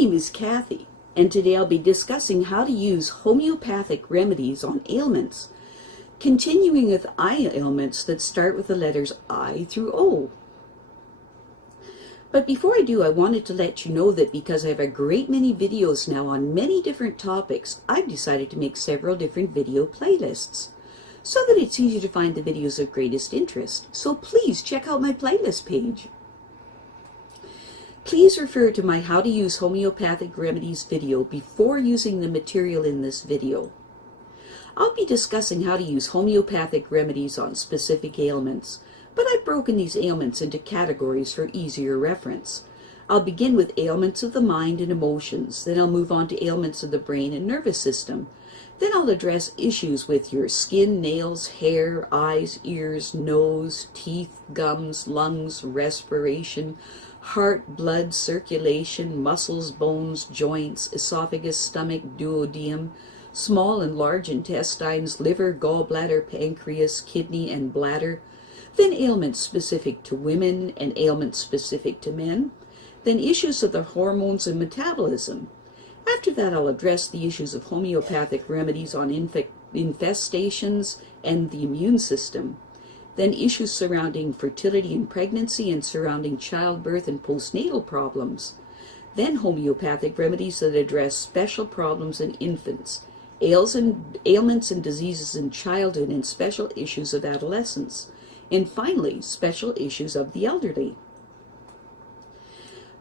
name is Kathy, and today I'll be discussing how to use homeopathic remedies on ailments, continuing with eye ailments that start with the letters I through O. But before I do, I wanted to let you know that because I have a great many videos now on many different topics, I've decided to make several different video playlists so that it's easy to find the videos of greatest interest. So please check out my playlist page. Please refer to my How to Use Homeopathic Remedies video before using the material in this video. I'll be discussing how to use homeopathic remedies on specific ailments, but I've broken these ailments into categories for easier reference. I'll begin with ailments of the mind and emotions, then I'll move on to ailments of the brain and nervous system. Then I'll address issues with your skin, nails, hair, eyes, ears, nose, teeth, gums, lungs, respiration, heart, blood, circulation, muscles, bones, joints, esophagus, stomach, duodenum, small and large intestines, liver, gallbladder, pancreas, kidney, and bladder. Then ailments specific to women and ailments specific to men. Then issues of the hormones and metabolism. After that, I'll address the issues of homeopathic remedies on infestations and the immune system. Then issues surrounding fertility and pregnancy and surrounding childbirth and postnatal problems. Then homeopathic remedies that address special problems in infants, ailments and diseases in childhood, and special issues of adolescence. And finally, special issues of the elderly.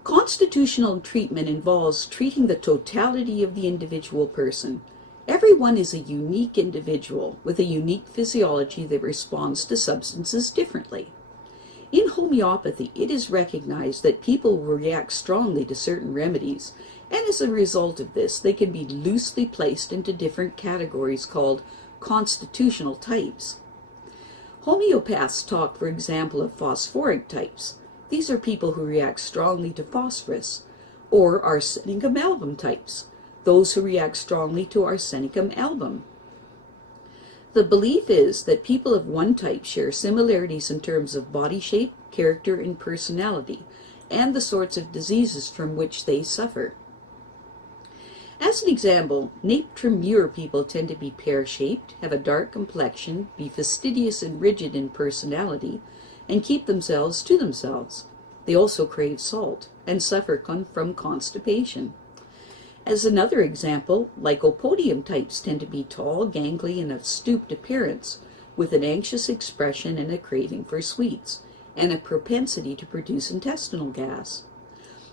Constitutional treatment involves treating the totality of the individual person. Everyone is a unique individual with a unique physiology that responds to substances differently. In homeopathy, it is recognized that people will react strongly to certain remedies, and as a result of this, they can be loosely placed into different categories called constitutional types. Homeopaths talk, for example, of phosphoric types. These are people who react strongly to phosphorus, or arsenicum album types, those who react strongly to arsenicum album. The belief is that people of one type share similarities in terms of body shape, character, and personality, and the sorts of diseases from which they suffer. As an example, Nape-Tremure people tend to be pear-shaped, have a dark complexion, be fastidious and rigid in personality, and keep themselves to themselves. They also crave salt and suffer from constipation. As another example, Lycopodium types tend to be tall, gangly, and of stooped appearance, with an anxious expression and a craving for sweets, and a propensity to produce intestinal gas.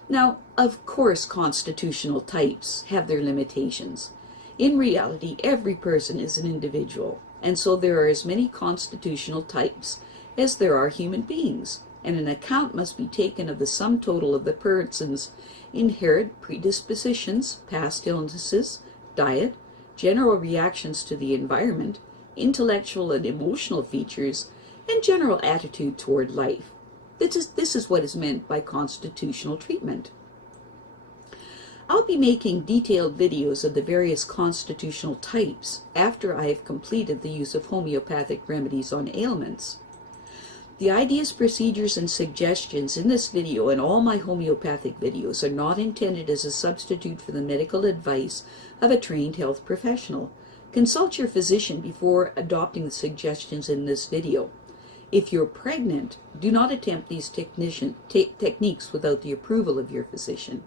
Now, of course, constitutional types have their limitations. In reality, every person is an individual, and so there are as many constitutional types as there are human beings, and an account must be taken of the sum total of the person's inherent predispositions, past illnesses, diet, general reactions to the environment, intellectual and emotional features, and general attitude toward life. This is what is meant by constitutional treatment. I'll be making detailed videos of the various constitutional types after I have completed the use of homeopathic remedies on ailments. The ideas, procedures, and suggestions in this video and all my homeopathic videos are not intended as a substitute for the medical advice of a trained health professional. Consult your physician before adopting the suggestions in this video. If you're pregnant, do not attempt these techniques without the approval of your physician.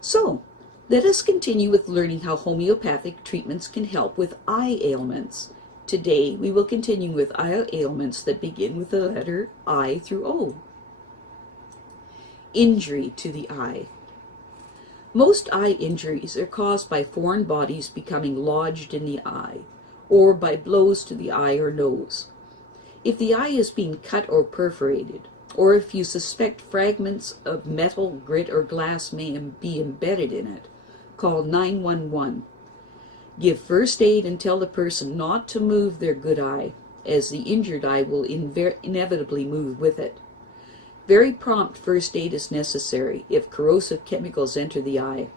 So, let us continue with learning how homeopathic treatments can help with eye ailments. Today, we will continue with eye ailments that begin with the letter I through O. Injury to the eye. Most eye injuries are caused by foreign bodies becoming lodged in the eye, or by blows to the eye or nose. If the eye is being cut or perforated, or if you suspect fragments of metal, grit, or glass may be embedded in it, call 911. Give first aid and tell the person not to move their good eye, as the injured eye will inevitably move with it. Very prompt first aid is necessary if corrosive chemicals enter the eye.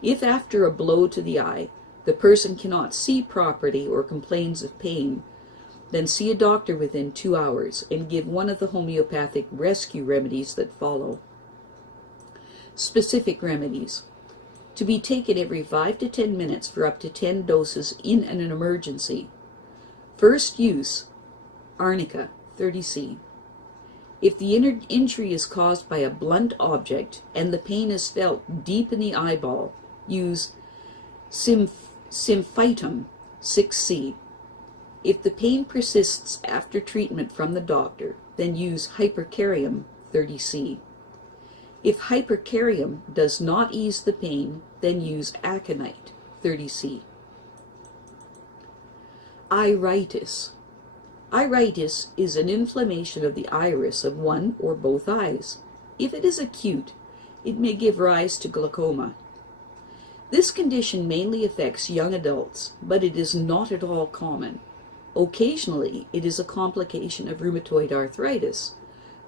If after a blow to the eye, the person cannot see properly or complains of pain, then see a doctor within 2 hours and give one of the homeopathic rescue remedies that follow. Specific remedies. to be taken every 5 to 10 minutes for up to 10 doses in an emergency. First use, Arnica, 30C. If the injury is caused by a blunt object and the pain is felt deep in the eyeball, use Symphytum, 6C. If the pain persists after treatment from the doctor, then use Hypericum, 30C. If Hypericum does not ease the pain, then use Aconite, 30C. Iritis. Iritis is an inflammation of the iris of one or both eyes. If it is acute, it may give rise to glaucoma. This condition mainly affects young adults, but it is not at all common. Occasionally, it is a complication of rheumatoid arthritis,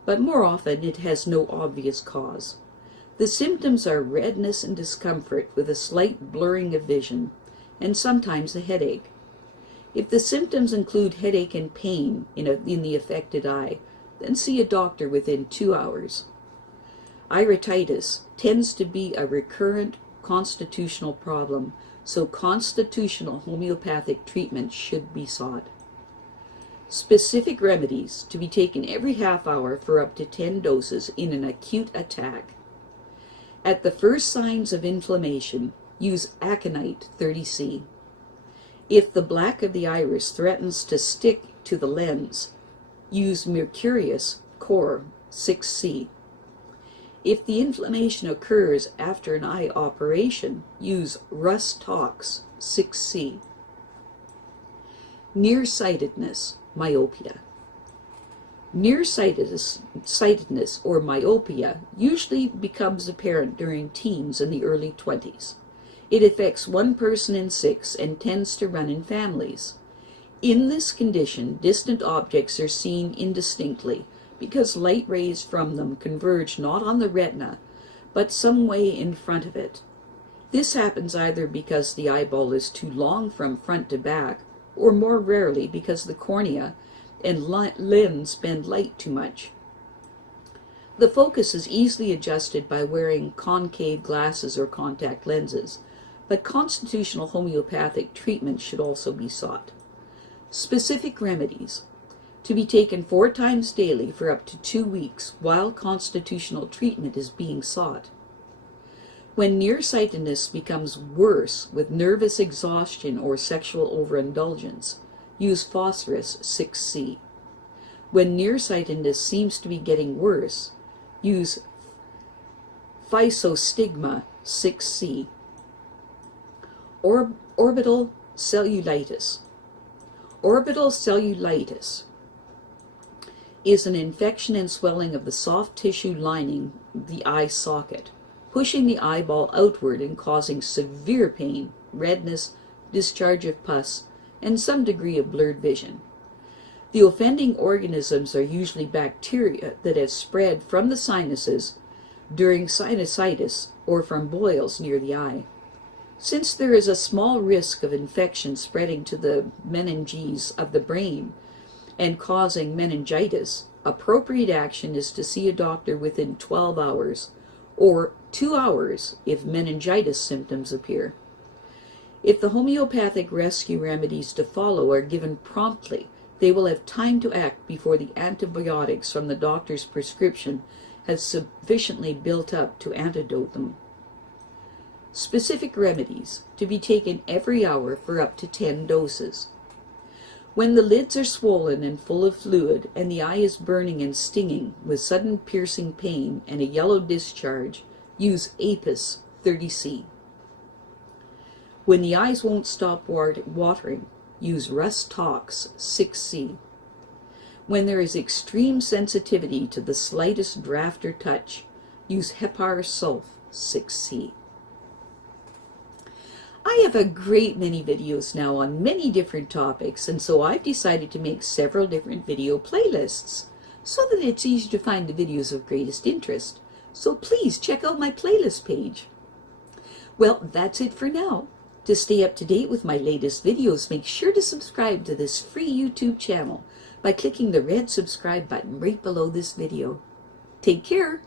but more often it has no obvious cause. The symptoms are redness and discomfort with a slight blurring of vision, and sometimes a headache. If the symptoms include headache and pain in the affected eye, then see a doctor within 2 hours. Iritis tends to be a recurrent constitutional problem, so constitutional homeopathic treatment should be sought. Specific remedies to be taken every half hour for up to 10 doses in an acute attack. At the first signs of inflammation, use Aconite, 30C. If the black of the iris threatens to stick to the lens, use Mercurius Corr, 6C. If the inflammation occurs after an eye operation, use Rhus Tox, 6C. Nearsightedness, myopia. Nearsightedness or myopia usually becomes apparent during teens and the early 20s. It affects 1 person in 6 and tends to run in families. In this condition, distant objects are seen indistinctly because light rays from them converge not on the retina, but some way in front of it. This happens either because the eyeball is too long from front to back, or more rarely because the cornea and lens bend light too much. The focus is easily adjusted by wearing concave glasses or contact lenses, but constitutional homeopathic treatment should also be sought. Specific remedies to be taken 4 times daily for up to 2 weeks while constitutional treatment is being sought. When nearsightedness becomes worse with nervous exhaustion or sexual overindulgence, use Phosphorus, 6C. When nearsightedness seems to be getting worse, use Physostigma, 6C. Orbital cellulitis. Orbital cellulitis is an infection and swelling of the soft tissue lining the eye socket, pushing the eyeball outward and causing severe pain, redness, discharge of pus, and some degree of blurred vision. The offending organisms are usually bacteria that have spread from the sinuses during sinusitis or from boils near the eye. Since there is a small risk of infection spreading to the meninges of the brain and causing meningitis, appropriate action is to see a doctor within 12 hours or 2 hours if meningitis symptoms appear. If the homeopathic rescue remedies to follow are given promptly, they will have time to act before the antibiotics from the doctor's prescription have sufficiently built up to antidote them. Specific remedies to be taken every hour for up to 10 doses. When the lids are swollen and full of fluid and the eye is burning and stinging with sudden piercing pain and a yellow discharge, use Apis, 30C. When the eyes won't stop watering, use Rhus Tox, 6C. When there is extreme sensitivity to the slightest draft or touch, use Hepar Sulph, 6C. I have a great many videos now on many different topics, and so I've decided to make several different video playlists so that it's easy to find the videos of greatest interest. So please check out my playlist page. Well, that's it for now. To stay up to date with my latest videos, make sure to subscribe to this free YouTube channel by clicking the red subscribe button right below this video. Take care.